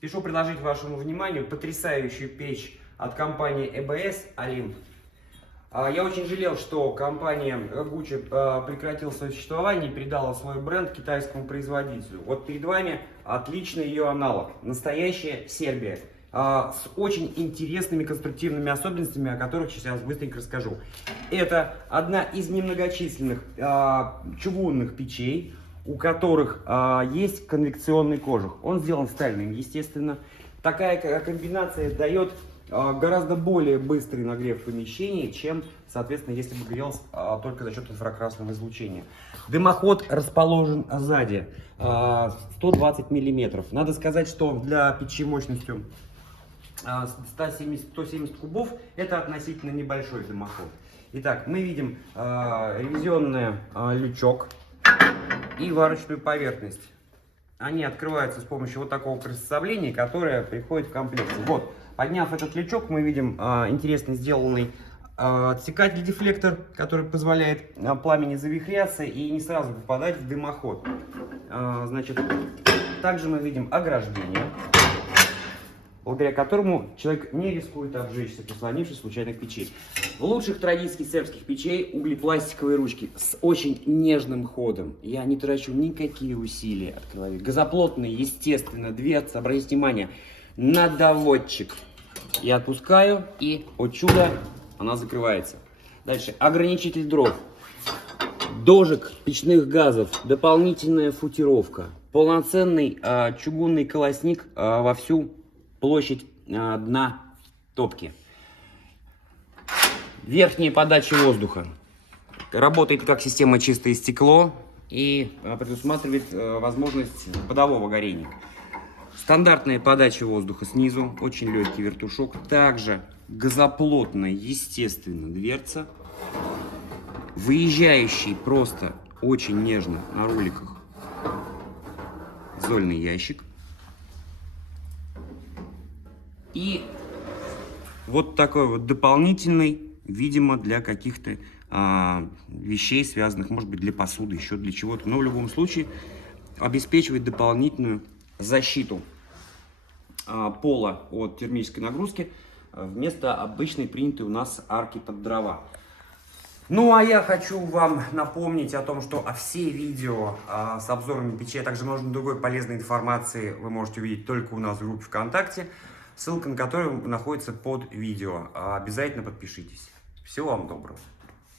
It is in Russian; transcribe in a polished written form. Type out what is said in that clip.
Спешу предложить вашему вниманию потрясающую печь от компании EBS Olymp. Я очень жалел, что компания Гуччи прекратила свое существование и передала свой бренд китайскому производителю. Вот перед вами отличный ее аналог. Настоящая Сербия. С очень интересными конструктивными особенностями, о которых сейчас быстренько расскажу. Это одна из немногочисленных чугунных печей, у которых есть конвекционный кожух. Он сделан стальным, естественно. Такая комбинация дает гораздо более быстрый нагрев помещений, чем, соответственно, если бы грелся только за счет инфракрасного излучения. Дымоход расположен сзади, 120 мм. Надо сказать, что для печи мощностью 170 кубов это относительно небольшой дымоход. Итак, мы видим ревизионный лючок и варочную поверхность. Они открываются с помощью вот такого приспособления, которое приходит в комплекте. Вот, подняв этот лючок, мы видим интересно сделанный отсекатель-дефлектор, который позволяет пламени завихряться и не сразу попадать в дымоход. Значит, также мы видим ограждение, благодаря которому человек не рискует обжечься, прислонившись к случайных печей. В лучших традициях сербских печей углепластиковые ручки с очень нежным ходом. Я не трачу никакие усилия открываю. Газоплотные, естественно, дверцы, обратите внимание, на доводчик. Я отпускаю, и, о чудо, она закрывается. Дальше, ограничитель дров, дожиг печных газов, дополнительная футировка, полноценный чугунный колосник во всю площадь дна топки. Верхняя подача воздуха. Работает как система чистое стекло и предусматривает возможность подового горения. Стандартная подача воздуха снизу, очень легкий вертушок. Также газоплотная, естественно, дверца. Выезжающий просто очень нежно на роликах зольный ящик. И вот такой вот дополнительный, видимо, для каких-то вещей, связанных, может быть, для посуды, еще для чего-то. Но в любом случае обеспечивает дополнительную защиту пола от термической нагрузки вместо обычной принятой у нас арки под дрова. Ну, а я хочу вам напомнить о том, что все видео с обзорами печей, а также множество другой полезной информации вы можете увидеть только у нас в группе ВКонтакте, ссылка на которую находится под видео. Обязательно подпишитесь. Всего вам доброго.